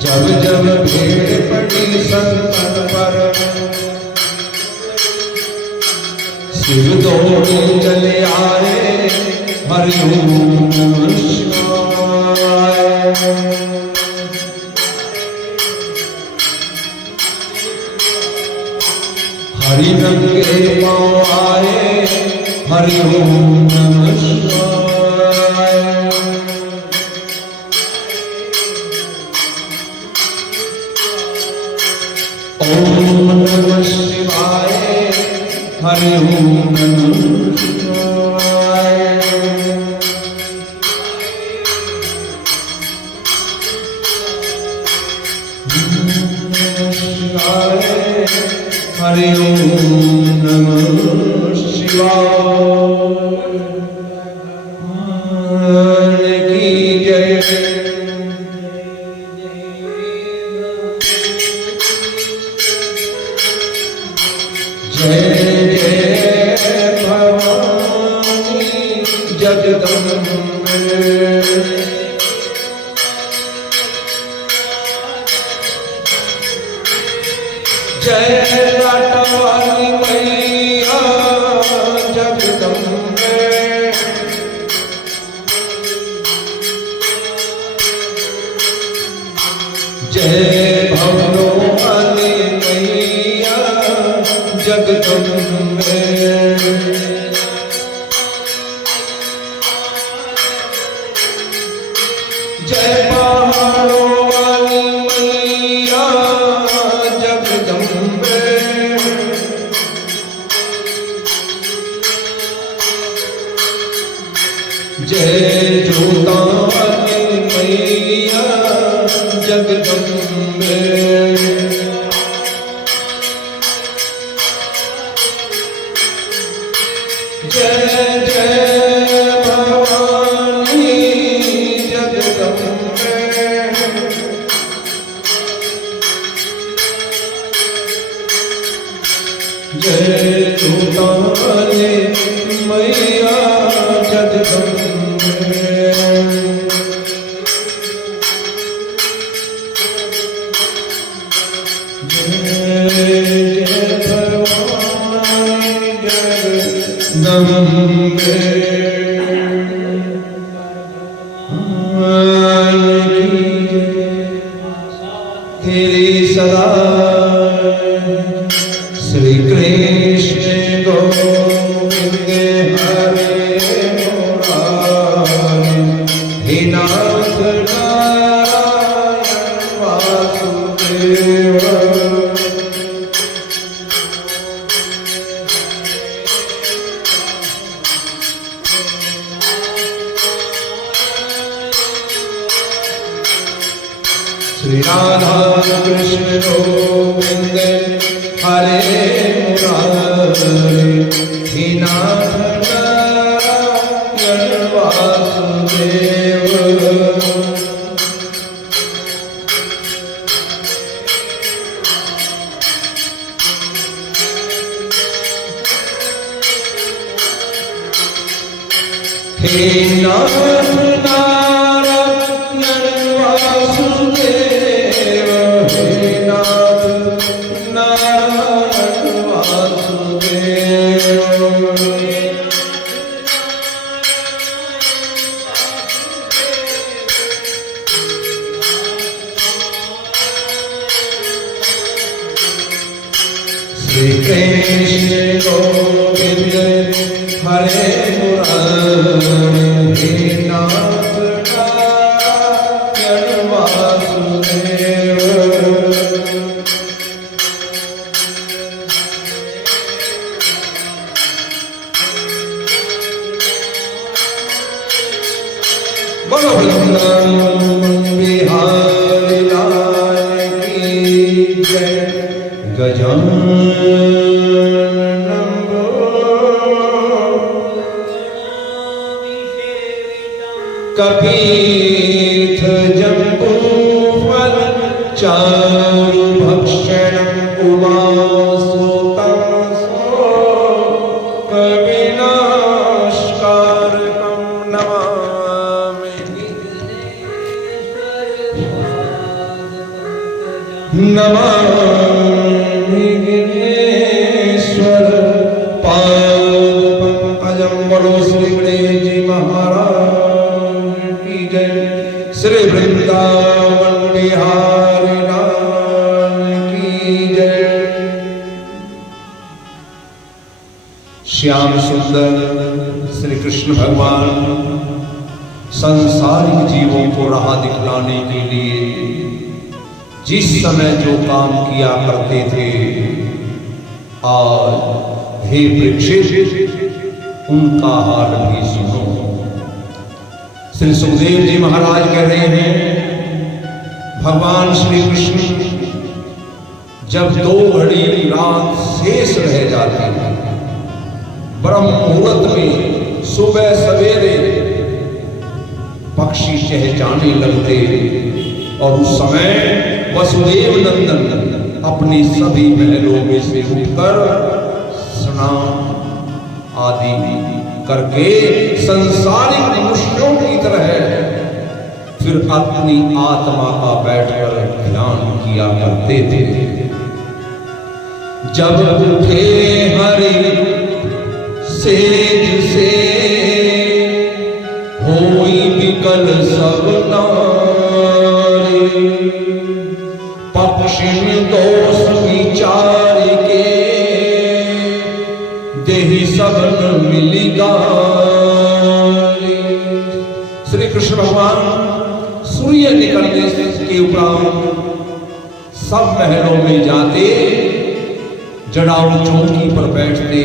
जब जब भीड़ पड़ी संतन पर, शिव दौड़े चले आए, हरि ओम नमः शिवाय। हरि नंगे पाँव आए, हरि ओम नमः शिवाय। ओम नमः शिवाय, हरि ओम नमः शिवाय। ओम नमः शिवाय, हरि ओम नमः शिवाय। की जय। जय जय भवानी जगदम्बे। जय लाटवाली मैया जगदम्बे। जय भवनवाली मैया जगदम्बे। जय पहाड़ों वाली मैया जगदम्बे। जय जोता वाली मैया जगदम्बे। जय जय भवानी जगदम्बे। जय जोताले मैया जगदम्बे। जय जय भवानी जगदम्बे। तेरी सदा श्री कृष्ण गोविंद हरे मुरारी। हे नाथ नारायण वासुदेव। श्री राधा कृष्ण गोविंद हरे मुरारी। हे नाथ नारायण वासुदेव। हे नाथ नारायण वासुदेव। हे नाथ नारायण वासुदेव। श्री कृष्ण गोविंद हरे मुरारी। हे नाथ नारायण वासुदेव। बोलो वृंदावन बिहारी लाल की जय। गजानन कपीथ जम्बू फल चारु भक्षण उमासुतासो कविनाशकारकं नमामि। नमामि गिरीश्वर पादपंकजं। बोलो श्री गणेश जी महाराज की जय। श्री वृंदावन बिहारी लाल की जय। श्याम सुंदर श्री कृष्ण भगवान संसारिक जीवों को राह दिखलाने के लिए जिस समय जो काम किया करते थे, आज हे परीक्षित उनका हाल भी सुनो। श्री सुखदेव जी महाराज कह रहे हैं, भगवान श्री कृष्ण जब 2 घड़ी रात शेष रह जाती है, ब्रह्म मुहूर्त में सुबह सवेरे पक्षी चहचहाने लगते और उस समय वसुदेव नंदन अपने सभी महलों में से उठकर स्नान आदि करके संसारिक मनुष्यों की तरह फिर अपनी आत्मा का बैठकर ध्यान किया करते थे। जब उठे हरि सेज से होई विकल सब नारी, पक्षी दोष विचार के देहि सबन मिली गारी। श्री कृष्ण भगवान सूर्य निकलने के उपरांत सब महलों में जाते, जड़ाऊ चौकी पर बैठते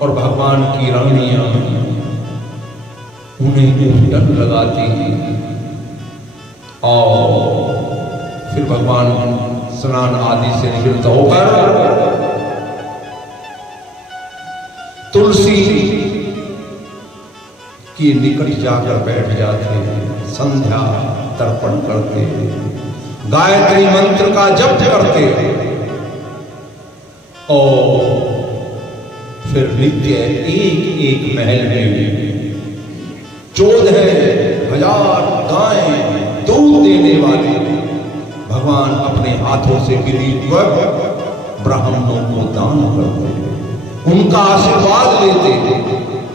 और भगवान की रानियां उन्हें उल्टन लगाती और फिर भगवान स्नान आदि से निवृत्त होकर तुलसी के निकट जाकर बैठ जाते, संध्या तर्पण करते, गायत्री मंत्र का जप करते और फिर नित्य एक एक महल में 14,000 गायें दूध देने वाले भगवान अपने हाथों से विधिवत ब्राह्मणों को दान करते, उनका आशीर्वाद लेते,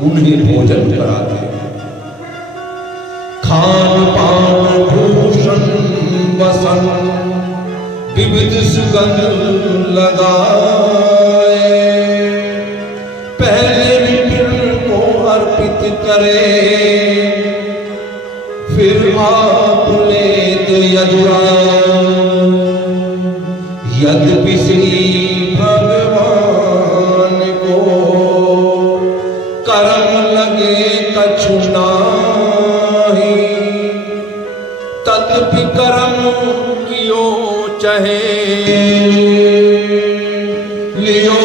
उन्हें भोजन कराते। खान पान भूषण वसन विविध सुगंध लगाए, पहले विपिन को अर्पित करे, फिर आप लेत यदुराम। यद्यपि श्री भगवान को कर्म लगे कछु नाही, तदपि कर्म कियो चहे, लियो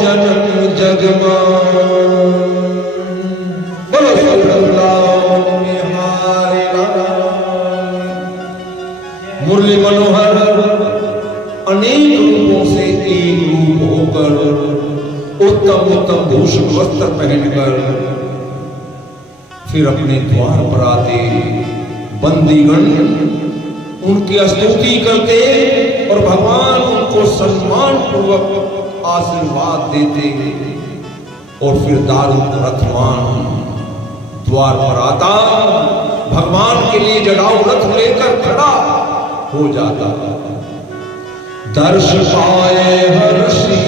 जन्म जगमान। बोलो मुरली मनोहर अनेक रूपों से एक रूप होकर उत्तम उत्तम भूषण वस्त्र पहनकर फिर अपने द्वार पर आते, बंदीगण उनकी स्तुति करते और भगवान उनको सम्मान पूर्वक आशीर्वाद देते और फिर दारुक रथवान द्वार पर आता, भगवान के लिए जड़ाऊ रथ लेकर खड़ा हो जाता। दर्श पाए हर्षी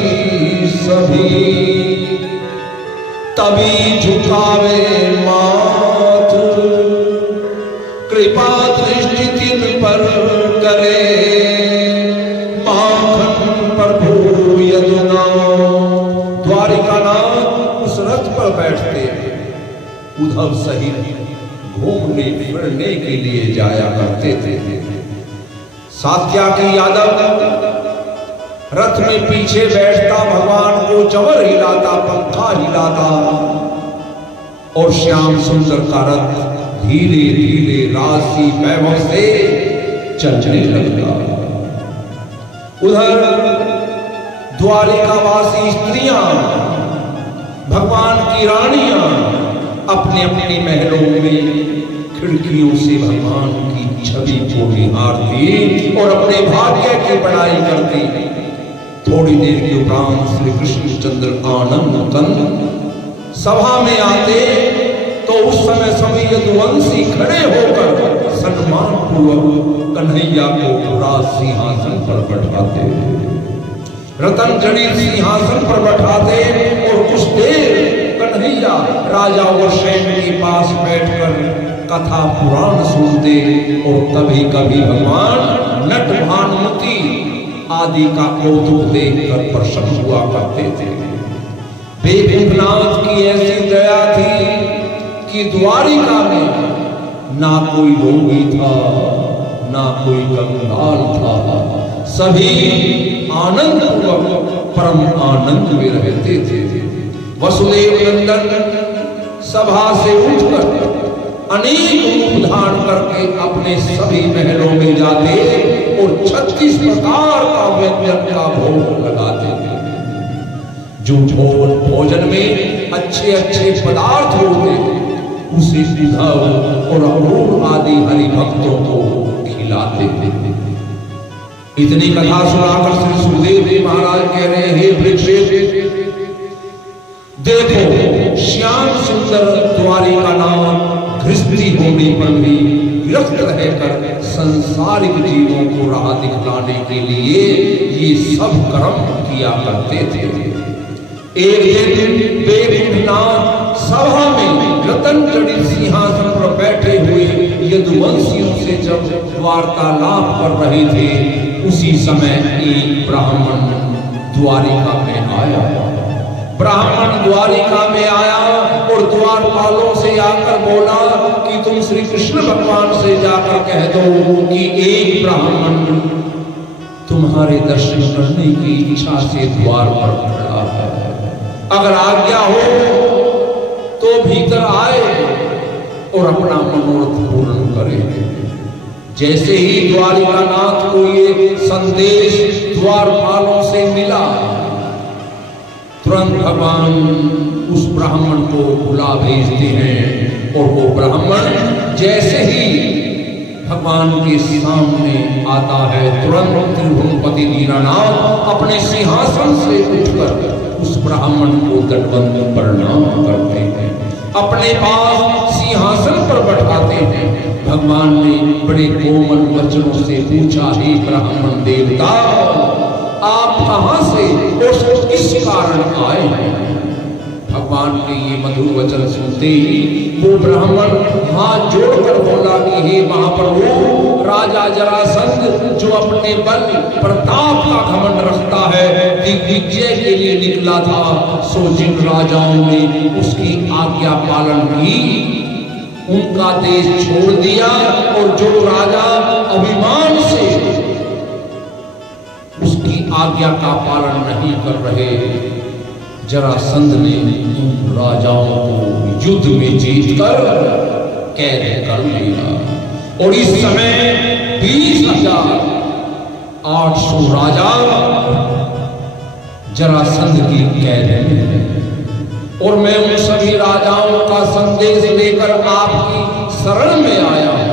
सभी तभी झुकावे माथ, कृपा दृष्टि जिन पर करे, माखन प्रभु यदुनाथ। द्वारिकानाथ उस रथ पर बैठते उद्धव सहित घूमने फिरने के लिए जाया करते थे। सात्याकी यादव रथ में पीछे बैठता, भगवान को चंवर हिलाता, पंखा हिलाता और श्याम सुंदर का रथ धीरे धीरे राशि वैभव से चलने लगता। उधर द्वारिकावासी स्त्रियां, भगवान की रानियां अपने अपने महलों में खिड़कियों से भगवान की छवि को निहारती और अपने भाग्य की बड़ाई करती। थोड़ी देर के उपरांत श्री कृष्णचंद्र आनंद तन सभा में आते तो उस समय सभी यदुवंशी खड़े होकर सम्मान पूर्वक कन्हैया को राज सिंहासन पर बैठाते, रतन जड़ित सिंहासन पर बैठाते और कुछ देर कन्हैया राजा उग्रसेन के पास बैठकर कथा पुराण सुनते और कभी कभी भगवान नट भानुमति आदि का कौतुक देखकर प्रसन्न हुआ करते थे। वैकुंठनाथ की ऐसी दया थी कि द्वारिका में ना कोई रोगी था, ना कोई कंगाल था, सभी आनंद पूर्वक परम आनंद में रहते थे। वसुदेव नंदन सभा से उठकर अनेक रूप धारण करके अपने सभी महलों में जाते और 36 प्रकार का व्यंजन का भोग लगाते थे। जो भोजन में अच्छे अच्छे पदार्थ होते उसे उद्धव और अक्रूर आदि हरि भक्तों को खिलाते थे। इतनी कथा सुनाकर श्री सुखदेव जी महाराज कह रहे हैं, हे वृक्ष देखो श्याम सुंदर द्वारिका नाम गृहस्थी होने पर भी विरक्त रहकर संसारिक जीवों को राह दिखलाने के लिए ये सब कर्म किया करते थे। एक दिन वैकुंठनाथ सभा में रतन जड़ित सिंहासन पर बैठे हुए यदुवंशियों से जब वार्तालाप कर रहे थे, उसी समय एक ब्राह्मण द्वारिका में आया। ब्राह्मण द्वारिका में आया और द्वारपालों से आकर बोला कि तुम श्री कृष्ण भगवान से जाकर कह दो कि एक ब्राह्मण तुम्हारे दर्शन करने की इच्छा से द्वार पर खड़ा है। अगर आज्ञा हो तो भीतर आए और अपना मनोरथ पूर्ण करे। जैसे ही द्वारिकानाथ को ये संदेश द्वारपालों से मिला, तुरंत भगवान उस ब्राह्मण को बुला भेजते हैं और वो ब्राह्मण जैसे ही भगवान के सामने आता है, तुरंत त्रिभुवनपति दीनानाथ अपने सिंहासन से उठकर उस ब्राह्मण को दंडवत प्रणाम करते हैं, अपने पास सिंहासन पर बैठाते हैं। भगवान ने बड़े कोमल वचनों से पूछा, हे ब्राह्मण देवता, आप कहां से और किस कारण आए हैं? भगवान के ये मधुर वचन सुनते ही वो ब्राह्मण हाथ जोड़कर बोला कि हे महाप्रभु, राजा जरासंध जो अपने बल प्रताप का घमंड रखता है, दिग्विजय के लिए निकला था, सो जिन राजाओं ने उसकी आज्ञा पालन की उनका देश छोड़ दिया, और जो राजा अभिमान से उसकी आज्ञा का पालन नहीं कर रहे, जरासंध ने उन राजाओं को युद्ध में जीतकर कैद कर लिया। और इस समय 20,800 राजा जरासंध की कैद में हैं। और मैं उन सभी राजाओं का संदेश लेकर आपकी शरण में आया हूं।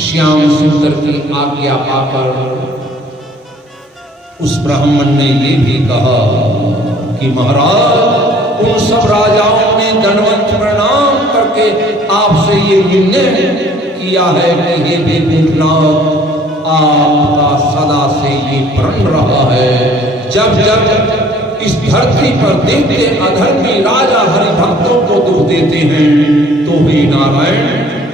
श्याम सुंदर की आज्ञा पाकर उस ब्राह्मण ने ये भी कहा कि महाराज, उन सब राजाओं ने दंडवत प्रणाम करके आपसे ये निर्णय किया है कि हे वैकुंठनाथ, आपका सदा से ये प्रण रहा है, जब जब इस धरती पर देखते अधर्मी राजा हरिभक्तों को दुख देते हैं तो हे नारायण,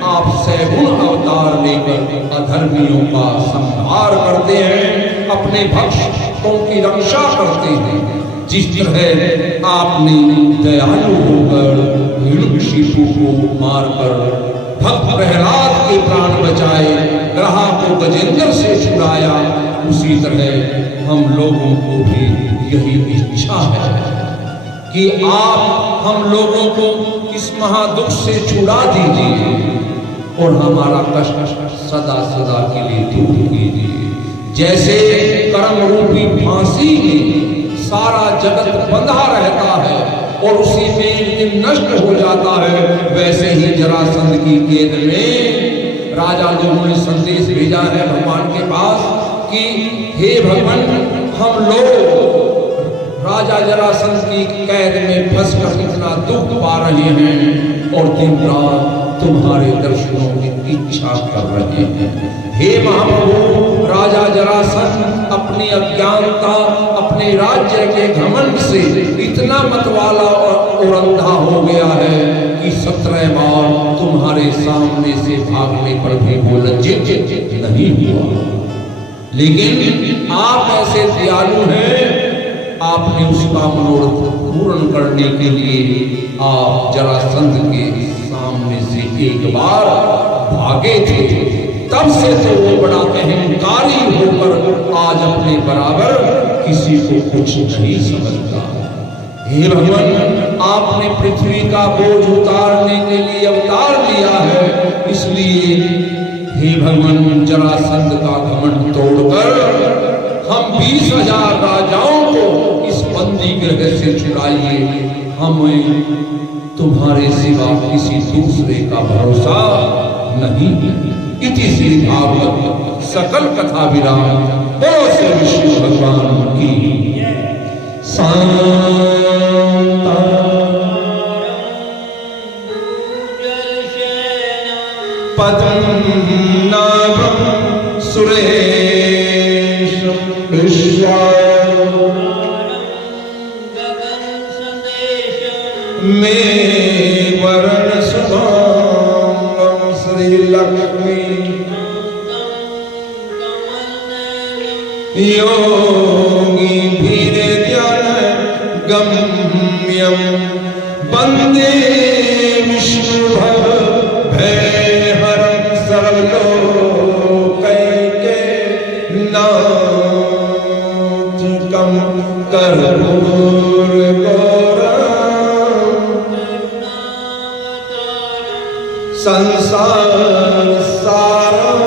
आप सैगुण अवतार लेकर अधर्मियों का संहार करते हैं, अपने भक्तों की रक्षा करते हैं। जिस तरह आपने दयालु होकर हिरण्यकशिपु को मारकर भक्त प्रहलाद के प्राण बचाए, ग्रहा को गजेंद्र से छुड़ाया, उसी तरह हम लोगों को भी यही इच्छा है कि आप हम लोगों को इस महादुख से छुड़ा दीजिए और हमारा कष्ट सदा सदा के लिए दूर कीजिए। जैसे कर्म रूपी फांसी में सारा जगत बंधा रहता है, और उसी में एक दिन नष्ट हो जाता है, वैसे ही जरासंध की कैद में राजा लोगों ने संदेश भेजा है भगवान के पास कि हे भगवान, हम लोग राजा जरासंध की कैद में फंसकर इतना दुख पा रहे हैं और दिन रात तुम्हारे दर्शनों की इच्छा कर रहे हैं। हे महाप्रभु, राजा जरासंध अपनी अज्ञानता, अपने राज्य के घमंड से इतना मतवाला और अंधा हो गया है कि 17 बार तुम्हारे सामने से भागने पर भी वो लज्जित नहीं हुआ। लेकिन आप ऐसे दयालु हैं, आपने उसका मनोरथ पूर्ण करने के लिए आप जरासंध के सामने से एक बार भागे थे। तब से तो वो बड़ा अहंकारी होकर आज अपने बराबर किसी को कुछ नहीं समझता। हे भगवान, आपने पृथ्वी का बोझ उतारने के लिए अवतार लिया है, इसलिए हे भगवान, जरासंध का घमंड तोड़कर हम 20,000 राजाओं को इस बंदी गृह से छुड़ाइए। हमें तुम्हारे सिवा किसी दूसरे का भरोसा नहीं। इति श्री भागवत सकल कथा विराम। बोलो श्री विष्णु भगवान की। पद्मनाभं सुरेशं मे वरण सुभांगं श्री लक्ष्मी योगी धीरे ध्यान गम्यं वंदे विष्णु भयहरं सर्वलोकैके नाथं संसार सारं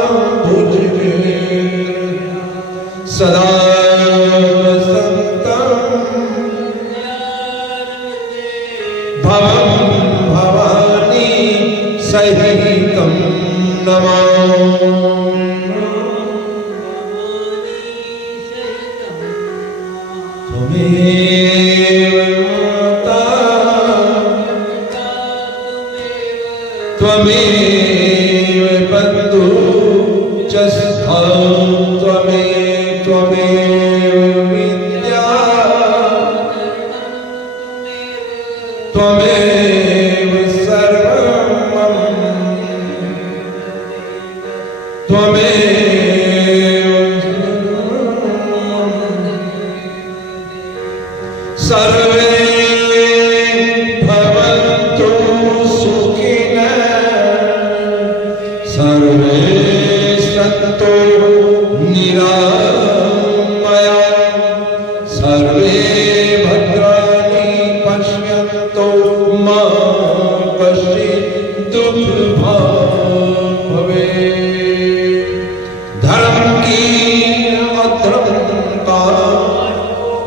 भुजगेन्द्र सदा वसन्तं भवं भवानी सहितं नमामि। त्वमेव माता त्वमेव बन्धु च सखा त्वमेव विद्या त्वमेव सर्वं मम त्वमेव सर्वे भवन्तु सुखिनः सर्वे सन्तु निरामयाः सर्वे भद्राणि पश्यन्तु मा कश्चित् दुःखभाग् भवेत्। धर्म की अधर्म का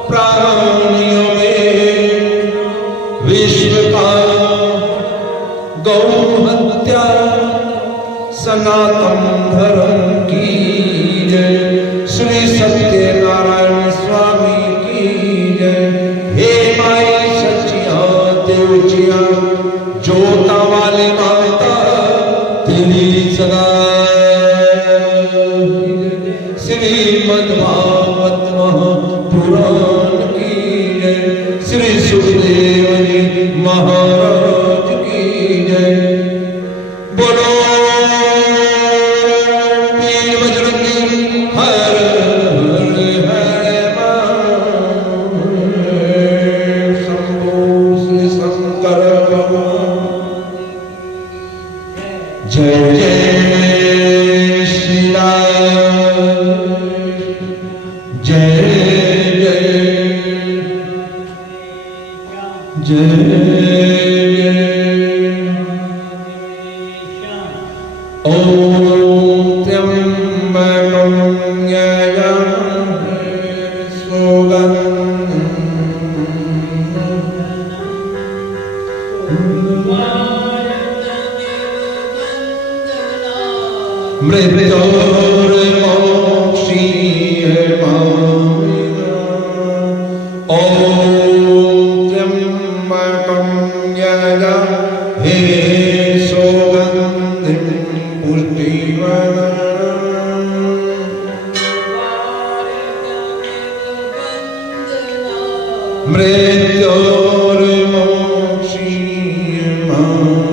प्राणियों में विश्व का गौ हत्या सनातन धर्म की जय। श्री सत्यनारायण स्वामी की जय। हे माई सचिया देवचिया जोता वाले माता तेरी सदा श्रीमद्भागवत महापुराण की जय। श्री सुखदेव जी महाराज की जय। बोलो वीर बजरंगी हर हर हर शंभो श्री शंकर भगवान। जय जय श्री राम जय जय जय ओम त्र्यंबकं यजामहे सुगन्धिं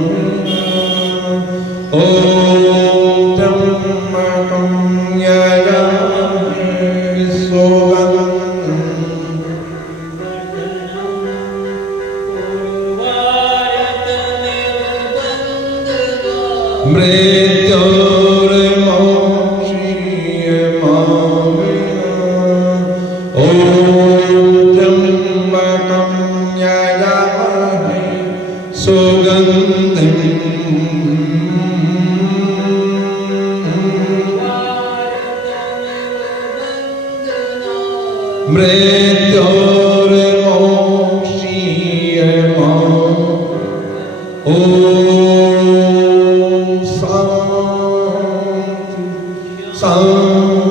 मृत्योर्मोक्षीयमामृतम् ॐ त्र्यम्बकं यजामहे सुगन्धिम् मृत्योर्मोक्षीयमामृतम् ॐ शान्ति शान्ति